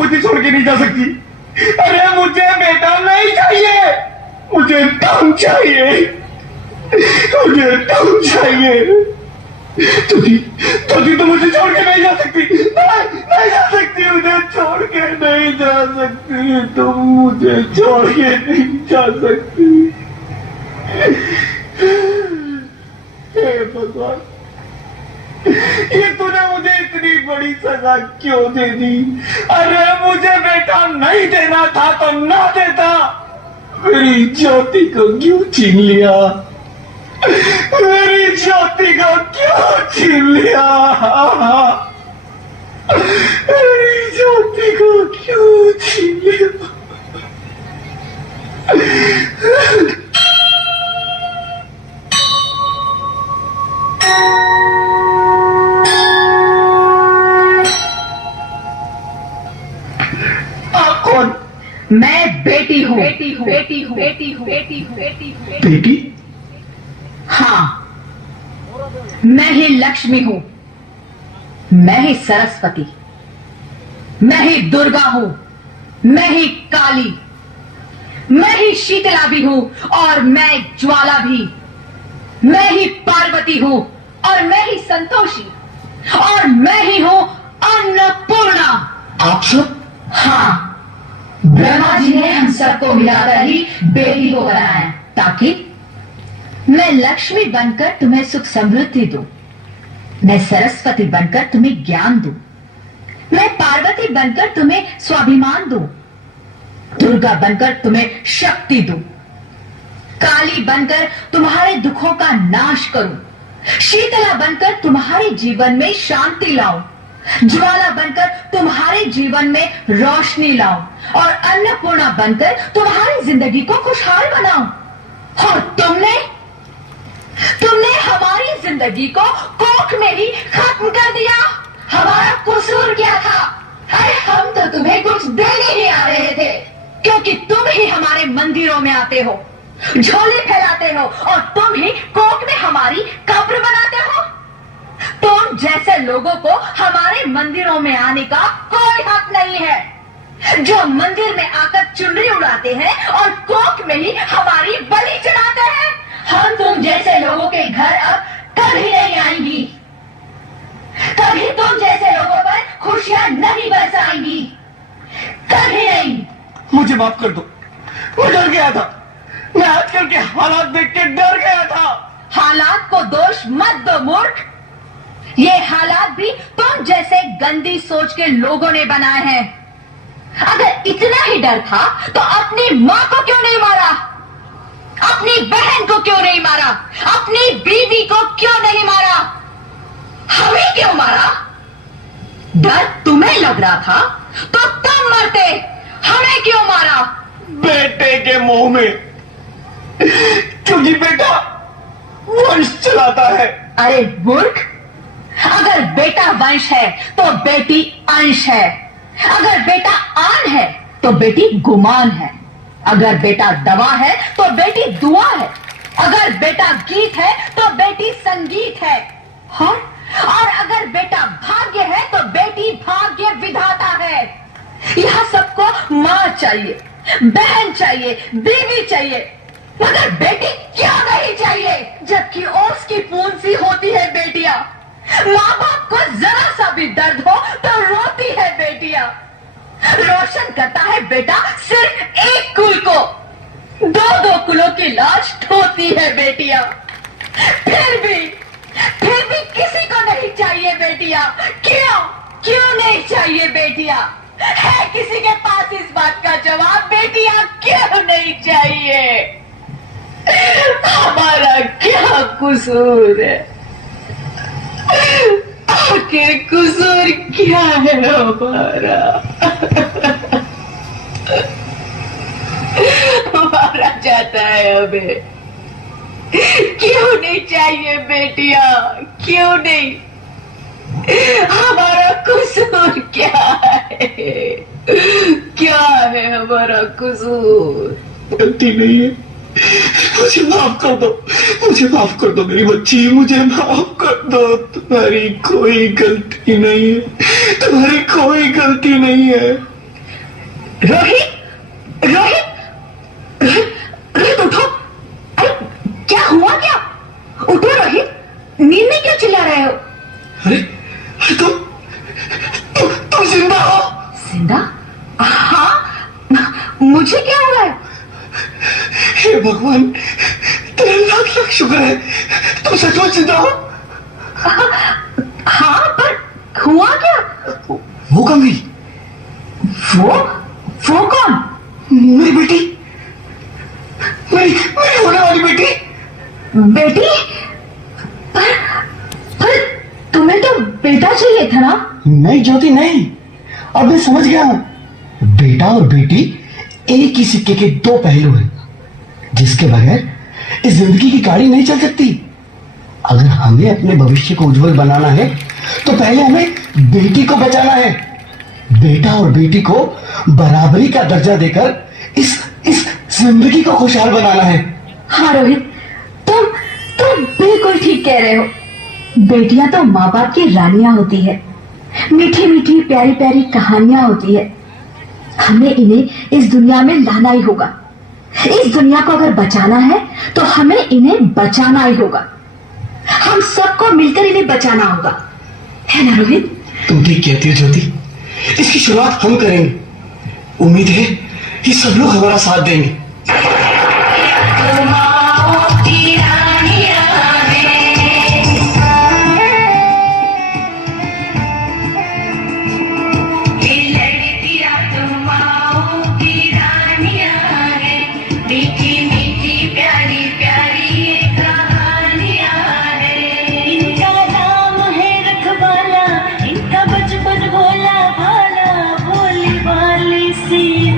मुझे छोड़ के नहीं जा सकती। अरे मुझे बेटा नहीं चाहिए, मुझे तुम चाहिए, मुझे तुम चाहिए। तो मुझे छोड़ के नहीं जा सकती, नहीं जा सकती, मुझे छोड़ के नहीं जा सकती, तुम मुझे छोड़ के नहीं जा सकती। हे भगवान, ये तूने मुझे इतनी बड़ी सजा क्यों दे दी? अरे मुझे बेटा नहीं देना था तो ना देता, मेरी ज्योति को क्यों छीन लिया? मेरी ज्योति को क्यों छीन लिया? मेरी ज्योति को क्यों छीन लिया? आप कौन? मैं बेटी हूँ। बेटी? हाँ, मैं ही लक्ष्मी हूँ, मैं ही सरस्वती, मैं ही दुर्गा हूँ, मैं ही काली, मैं ही शीतला भी हूँ और मैं ज्वाला भी, मैं ही पार्वती हूँ और मैं ही संतोषी, और मैं ही हूँ अन्नपूर्णा। आप सब? हाँ, ब्रह्मा जी ने हम सबको मिलाकर ही बेटी को बनाया है, ताकि मैं लक्ष्मी बनकर तुम्हें सुख समृद्धि दूं, मैं सरस्वती बनकर तुम्हें ज्ञान दूं, मैं पार्वती बनकर तुम्हें स्वाभिमान दूं, दुर्गा बनकर तुम्हें शक्ति दूं, काली बनकर तुम्हारे दुखों का नाश करूं, शीतला बनकर तुम्हारे जीवन में शांति लाऊं, ज्वाला बनकर तुम्हारे जीवन में रोशनी लाऊं, और अन्नपूर्णा बनकर तुम्हारी जिंदगी को खुशहाल बनाऊं। और तुमने हमारी जिंदगी को कोख में ही खत्म कर दिया। हमारा कसूर क्या था? अरे हम तो तुम्हें कुछ देने ही आ रहे थे, क्योंकि तुम ही हमारे मंदिरों में आते हो, झोली फैलाते हो, और तुम ही कोख में हमारी कब्र बनाते हो। तुम जैसे लोगों को हमारे मंदिरों में आने का कोई हक नहीं है, जो मंदिर में आकर चुनरी उड़ाते हैं और कोख में ही हमारी बलि चढ़ाते हैं। हम तुम जैसे लोगों के घर अब कभी नहीं आएंगी, कभी तुम जैसे लोगों पर खुशियां नहीं बरसाएंगी, कभी नहीं। मुझे माफ कर दो, मैं डर गया था, मैं आजकल के हालात देख के डर गया था। हालात को दोष मत दो मूर्ख, ये हालात भी तुम जैसे गंदी सोच के लोगों ने बनाए हैं। अगर इतना ही डर था तो अपनी मां को क्यों नहीं मारा, अपनी बहन को क्यों नहीं मारा, अपनी बीवी को क्यों नहीं मारा, हमें क्यों मारा? डर तुम्हें लग रहा था तो तुम मरते, हमें क्यों मारा? बेटे के मुंह में, क्योंकि बेटा वंश चलाता है। अरे मूर्ख, अगर बेटा वंश है तो बेटी अंश है, अगर बेटा आन है तो बेटी गुमान है, अगर बेटा दवा है तो बेटी दुआ है, अगर बेटा गीत है तो बेटी संगीत है, और अगर बेटा भाग्य है तो बेटी भाग्य विधाता है। यह सबको मां चाहिए, बहन चाहिए, बीवी चाहिए, मगर बेटी क्या नहीं चाहिए? जबकि ओस की पूंछ सी होती है बेटियां, माँ बाप को जरा सा भी दर्द हो तो रोती है बेटियां, रोशन करता है बेटा सिर्फ एक कुल को, दो कुलों की लाश ढोती है बेटियां। फिर भी किसी को नहीं चाहिए बेटियां। क्यों नहीं चाहिए बेटियां? है किसी के पास इस बात का जवाब? बेटियां क्यों नहीं चाहिए? हमारा क्या कसूर है? आखिर कसूर क्या है हमारा? मारा जाता है हमें, क्यों नहीं चाहिए बेटियां? क्यों नहीं? हमारा कसूर क्या है? क्या है हमारा कसूर? गलती नहीं है, मुझे माफ कर दो, मुझे माफ कर दो मेरी बच्ची, मुझे माफ कर दो। तुम्हारी कोई गलती नहीं है, तुम्हारी कोई गलती नहीं है। रोहित रोहित रोहित उठो। अरे क्या हुआ क्या? उठो रोहित, नींद में क्यों चिल्ला रहे हो? अरे तुम जिंदा हो? जिंदा? हाँ, मुझे क्या हुआ है? हे भगवान, तेरा लाख लाख शुक्र है, तुम सचमुच जिंदा हो। हाँ, पर हुआ क्या? वो कौन गई? वो कौन? मेरी बेटी, मेरी होने वाली बेटी। बेटी? पर तुम्हें तो बेटा चाहिए था ना? नहीं ज्योति नहीं, अब मैं समझ गया हूं। बेटा और बेटी एक ही सिक्के के दो पहलू हैं, जिसके बगैर इस जिंदगी की गाड़ी नहीं चल सकती। अगर हमें अपने भविष्य को उज्जवल बनाना है तो पहले हमें बेटी को बचाना है। बेटा और बेटी को बराबरी का दर्जा देकर इस जिंदगी को खुशहाल बनाना है। हाँ रोहित, तुम बिल्कुल ठीक कह रहे हो। बेटियां तो माँ बाप की रानियां होती है, मीठी मीठी प्यारी प्यारी कहानियां होती है। हमें इन्हें इस दुनिया में लाना ही होगा। इस दुनिया को अगर बचाना है तो हमें इन्हें बचाना ही होगा। हम सबको मिलकर इन्हें बचाना होगा, है ना रोहित? तुम ठीक कहती हो ज्योति, इसकी शुरुआत हम करेंगे। उम्मीद है कि सब लोग हमारा साथ देंगे। इनका बचपन भोला भाला, भोली भाली सी